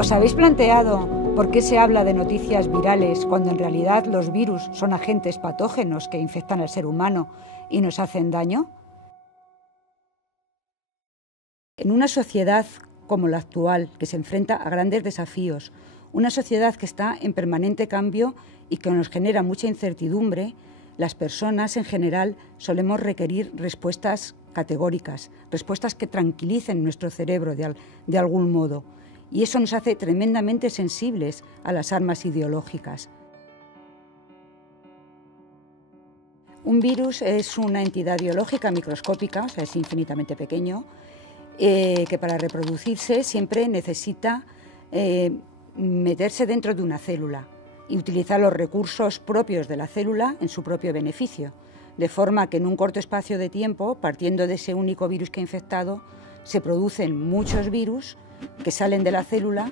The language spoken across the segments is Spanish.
¿Os habéis planteado por qué se habla de noticias virales cuando en realidad los virus son agentes patógenos que infectan al ser humano y nos hacen daño? En una sociedad como la actual, que se enfrenta a grandes desafíos, una sociedad que está en permanente cambio y que nos genera mucha incertidumbre, las personas en general solemos requerir respuestas categóricas, respuestas que tranquilicen nuestro cerebro de algún modo. Y eso nos hace tremendamente sensibles a las armas ideológicas. Un virus es una entidad biológica microscópica, o sea, es infinitamente pequeño, que para reproducirse siempre necesita meterse dentro de una célula y utilizar los recursos propios de la célula en su propio beneficio, de forma que en un corto espacio de tiempo, partiendo de ese único virus que ha infectado, se producen muchos virus que salen de la célula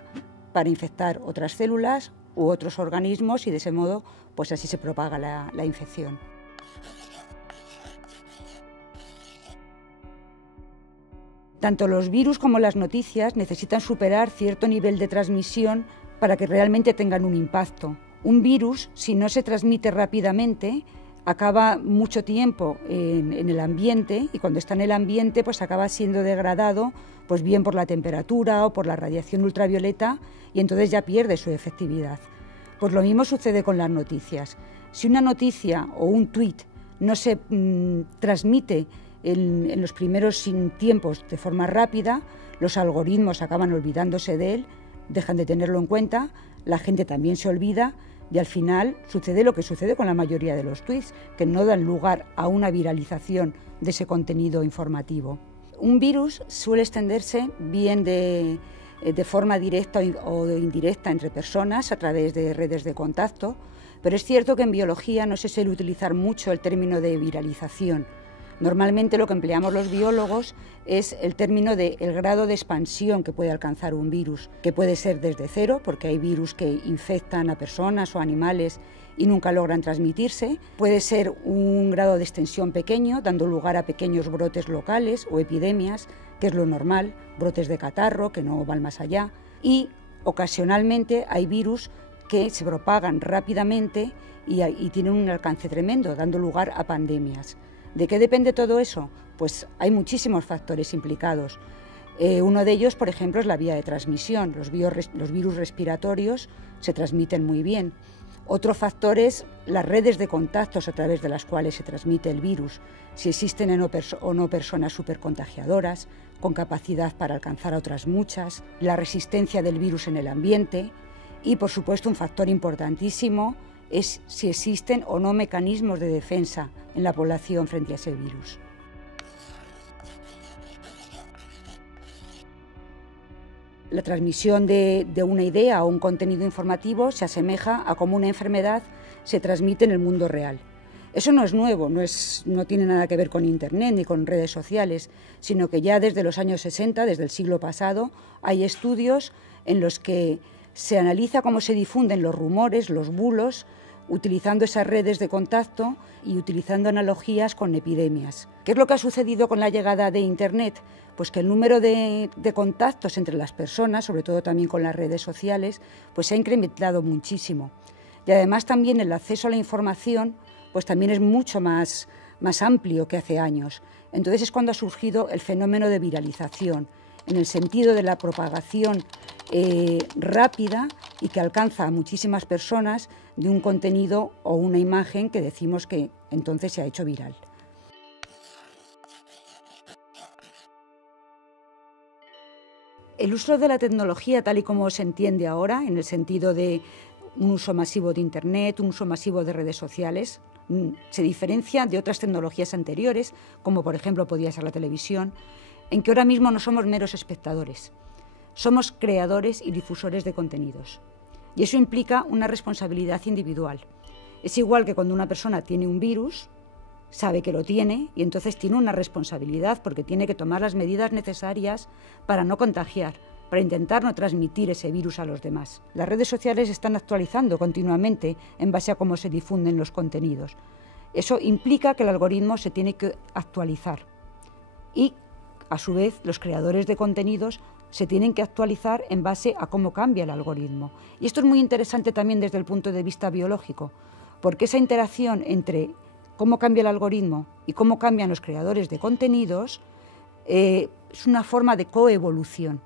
para infectar otras células u otros organismos y de ese modo pues así se propaga la infección. Tanto los virus como las noticias necesitan superar cierto nivel de transmisión para que realmente tengan un impacto. Un virus, si no se transmite rápidamente, acaba mucho tiempo en el ambiente y cuando está en el ambiente pues acaba siendo degradado pues bien por la temperatura o por la radiación ultravioleta y entonces ya pierde su efectividad. Pues lo mismo sucede con las noticias. Si una noticia o un tuit no se transmite en los primeros tiempos de forma rápida, los algoritmos acaban olvidándose de él, dejan de tenerlo en cuenta, la gente también se olvida y al final sucede lo que sucede con la mayoría de los tweets, que no dan lugar a una viralización de ese contenido informativo. Un virus suele extenderse bien de forma directa o indirecta entre personas a través de redes de contacto, pero es cierto que en biología no se suele utilizar mucho el término de viralización. Normalmente lo que empleamos los biólogos es el término de el grado de expansión que puede alcanzar un virus, que puede ser desde cero, porque hay virus que infectan a personas o animales y nunca logran transmitirse. Puede ser un grado de extensión pequeño, dando lugar a pequeños brotes locales o epidemias, que es lo normal, brotes de catarro, que no van más allá. Y ocasionalmente hay virus que se propagan rápidamente y tienen un alcance tremendo, dando lugar a pandemias. ¿De qué depende todo eso? Pues hay muchísimos factores implicados. Uno de ellos, por ejemplo, es la vía de transmisión. Los virus respiratorios se transmiten muy bien. Otro factor es las redes de contactos a través de las cuales se transmite el virus, si existen o no personas supercontagiadoras, con capacidad para alcanzar a otras muchas, la resistencia del virus en el ambiente y, por supuesto, un factor importantísimo es si existen o no mecanismos de defensa en la población frente a ese virus. La transmisión de una idea o un contenido informativo se asemeja a cómo una enfermedad se transmite en el mundo real. Eso no es nuevo, no tiene nada que ver con Internet ni con redes sociales, sino que ya desde los años 60, desde el siglo pasado, hay estudios en los que se analiza cómo se difunden los rumores, los bulos, utilizando esas redes de contacto y utilizando analogías con epidemias. ¿Qué es lo que ha sucedido con la llegada de Internet? Pues que el número de contactos entre las personas, sobre todo también con las redes sociales, pues se ha incrementado muchísimo. Y además también el acceso a la información pues también es mucho más amplio que hace años. Entonces es cuando ha surgido el fenómeno de viralización, en el sentido de la propagación rápida y que alcanza a muchísimas personas de un contenido o una imagen que decimos que entonces se ha hecho viral. El uso de la tecnología tal y como se entiende ahora, en el sentido de un uso masivo de Internet, un uso masivo de redes sociales, se diferencia de otras tecnologías anteriores, como por ejemplo podía ser la televisión, en que ahora mismo no somos meros espectadores. Somos creadores y difusores de contenidos. Y eso implica una responsabilidad individual. Es igual que cuando una persona tiene un virus, sabe que lo tiene y entonces tiene una responsabilidad porque tiene que tomar las medidas necesarias para no contagiar, para intentar no transmitir ese virus a los demás. Las redes sociales están actualizando continuamente en base a cómo se difunden los contenidos. Eso implica que el algoritmo se tiene que actualizar y, a su vez, los creadores de contenidos se tienen que actualizar en base a cómo cambia el algoritmo. Y esto es muy interesante también desde el punto de vista biológico, porque esa interacción entre cómo cambia el algoritmo y cómo cambian los creadores de contenidos es una forma de coevolución.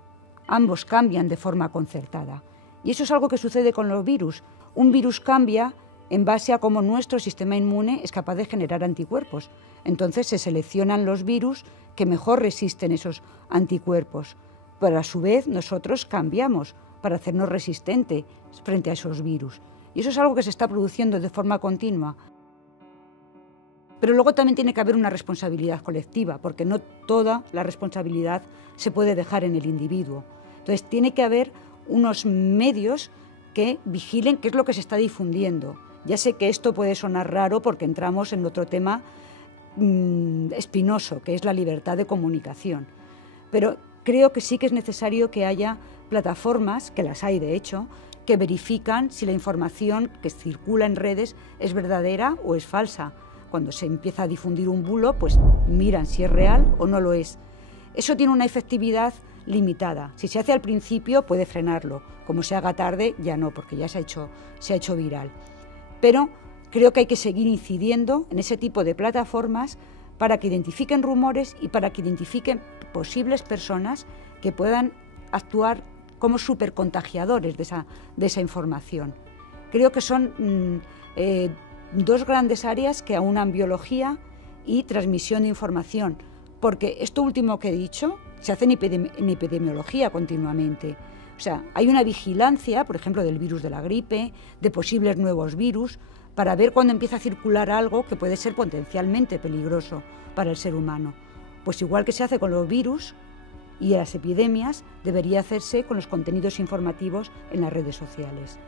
Ambos cambian de forma concertada. Y eso es algo que sucede con los virus. Un virus cambia en base a cómo nuestro sistema inmune es capaz de generar anticuerpos. Entonces se seleccionan los virus que mejor resisten esos anticuerpos. Pero a su vez nosotros cambiamos para hacernos resistentes frente a esos virus. Y eso es algo que se está produciendo de forma continua. Pero luego también tiene que haber una responsabilidad colectiva, porque no toda la responsabilidad se puede dejar en el individuo. Entonces tiene que haber unos medios que vigilen qué es lo que se está difundiendo. Ya sé que esto puede sonar raro porque entramos en otro tema espinoso, que es la libertad de comunicación. Pero creo que sí que es necesario que haya plataformas, que las hay de hecho, que verifican si la información que circula en redes es verdadera o es falsa. Cuando se empieza a difundir un bulo, pues miran si es real o no lo es. Eso tiene una efectividad limitada. Si se hace al principio, puede frenarlo. Como se haga tarde, ya no, porque ya se ha hecho viral. Pero creo que hay que seguir incidiendo en ese tipo de plataformas para que identifiquen rumores y para que identifiquen posibles personas que puedan actuar como supercontagiadores de esa información. Creo que son dos grandes áreas que aunan biología y transmisión de información, porque esto último que he dicho se hace en epidemiología continuamente. O sea, hay una vigilancia, por ejemplo, del virus de la gripe, de posibles nuevos virus, para ver cuándo empieza a circular algo que puede ser potencialmente peligroso para el ser humano. Pues igual que se hace con los virus y las epidemias, debería hacerse con los contenidos informativos en las redes sociales.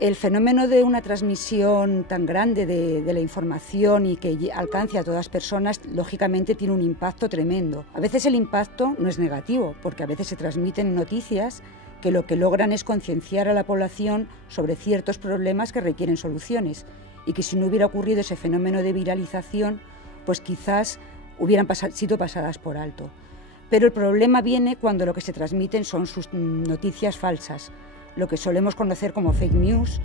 El fenómeno de una transmisión tan grande de la información y que alcance a todas las personas, lógicamente tiene un impacto tremendo. A veces el impacto no es negativo, porque a veces se transmiten noticias que lo que logran es concienciar a la población sobre ciertos problemas que requieren soluciones y que si no hubiera ocurrido ese fenómeno de viralización, pues quizás hubieran sido pasadas por alto. Pero el problema viene cuando lo que se transmiten son sus noticias falsas, lo que solemos conocer como fake news,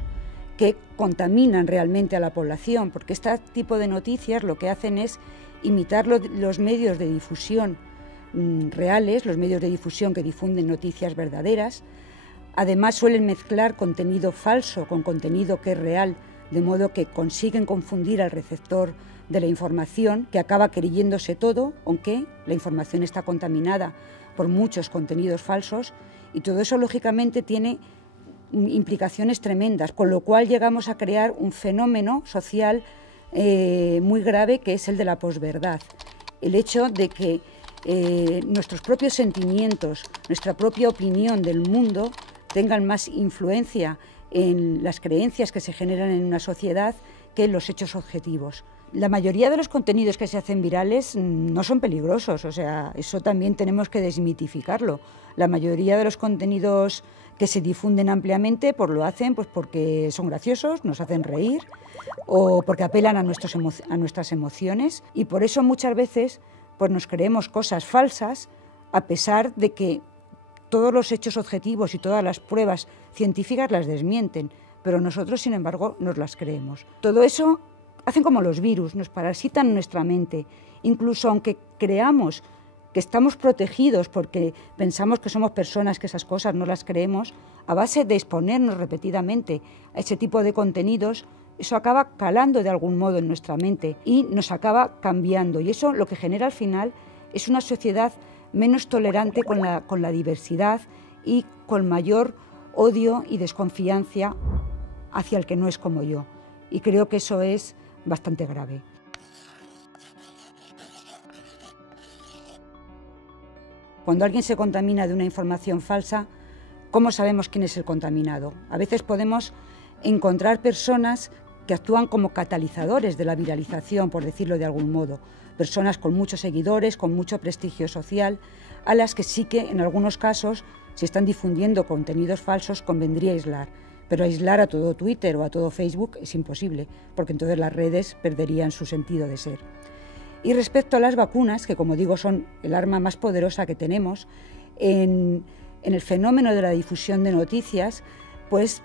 que contaminan realmente a la población, porque este tipo de noticias lo que hacen es imitar los medios de difusión reales, los medios de difusión que difunden noticias verdaderas. Además suelen mezclar contenido falso con contenido que es real, de modo que consiguen confundir al receptor de la información, que acaba creyéndose todo, aunque la información está contaminada por muchos contenidos falsos, y todo eso lógicamente tiene implicaciones tremendas, con lo cual llegamos a crear un fenómeno social muy grave, que es el de la posverdad. El hecho de que nuestros propios sentimientos, nuestra propia opinión del mundo tengan más influencia en las creencias que se generan en una sociedad que en los hechos objetivos. La mayoría de los contenidos que se hacen virales no son peligrosos, o sea, eso también tenemos que desmitificarlo. La mayoría de los contenidos que se difunden ampliamente pues lo hacen pues porque son graciosos, nos hacen reír o porque apelan a nuestras emociones, y por eso muchas veces pues nos creemos cosas falsas a pesar de que todos los hechos objetivos y todas las pruebas científicas las desmienten, pero nosotros, sin embargo, nos las creemos. Todo eso hacen como los virus, nos parasitan nuestra mente. Incluso aunque creamos que estamos protegidos porque pensamos que somos personas, que esas cosas no las creemos, a base de exponernos repetidamente a ese tipo de contenidos, eso acaba calando de algún modo en nuestra mente y nos acaba cambiando. Y eso lo que genera al final es una sociedad menos tolerante con la diversidad y con mayor odio y desconfianza hacia el que no es como yo. Y creo que eso es bastante grave. Cuando alguien se contamina de una información falsa, ¿cómo sabemos quién es el contaminado? A veces podemos encontrar personas que actúan como catalizadores de la viralización, por decirlo de algún modo. Personas con muchos seguidores, con mucho prestigio social, a las que sí que en algunos casos, si están difundiendo contenidos falsos, convendría aislar. Pero aislar a todo Twitter o a todo Facebook es imposible, porque entonces las redes perderían su sentido de ser. Y respecto a las vacunas, que como digo son el arma más poderosa que tenemos, en el fenómeno de la difusión de noticias, pues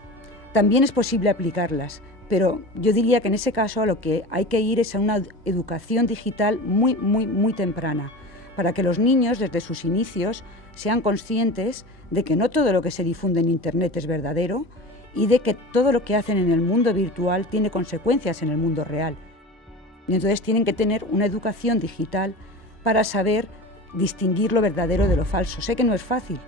también es posible aplicarlas. Pero yo diría que en ese caso a lo que hay que ir es a una educación digital muy temprana, para que los niños desde sus inicios sean conscientes de que no todo lo que se difunde en Internet es verdadero y de que todo lo que hacen en el mundo virtual tiene consecuencias en el mundo real. Y entonces tienen que tener una educación digital para saber distinguir lo verdadero de lo falso. Sé que no es fácil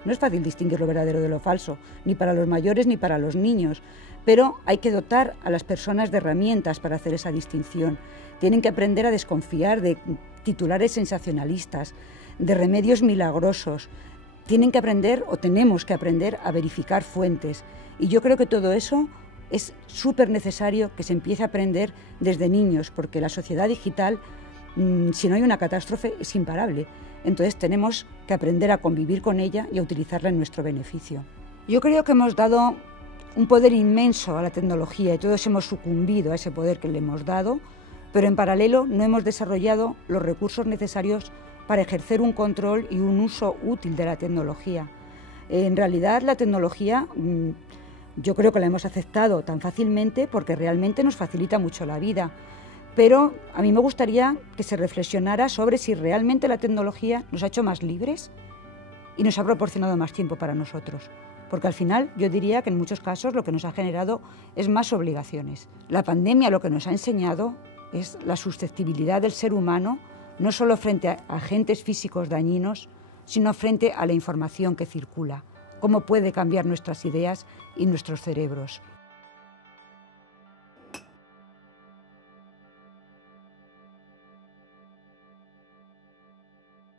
distinguir lo verdadero de lo falso, ni para los mayores ni para los niños, pero hay que dotar a las personas de herramientas para hacer esa distinción. Tienen que aprender a desconfiar de titulares sensacionalistas, de remedios milagrosos. Tienen que aprender, o tenemos que aprender, a verificar fuentes. Y yo creo que todo eso es súper necesario que se empiece a aprender desde niños, porque la sociedad digital, si no hay una catástrofe, es imparable. Entonces tenemos que aprender a convivir con ella y a utilizarla en nuestro beneficio. Yo creo que hemos dado un poder inmenso a la tecnología y todos hemos sucumbido a ese poder que le hemos dado, pero en paralelo no hemos desarrollado los recursos necesarios para ejercer un control y un uso útil de la tecnología. En realidad la tecnología yo creo que la hemos aceptado tan fácilmente porque realmente nos facilita mucho la vida, pero a mí me gustaría que se reflexionara sobre si realmente la tecnología nos ha hecho más libres y nos ha proporcionado más tiempo para nosotros. Porque al final yo diría que en muchos casos lo que nos ha generado es más obligaciones. La pandemia lo que nos ha enseñado es la susceptibilidad del ser humano, no solo frente a agentes físicos dañinos, sino frente a la información que circula, cómo puede cambiar nuestras ideas y nuestros cerebros.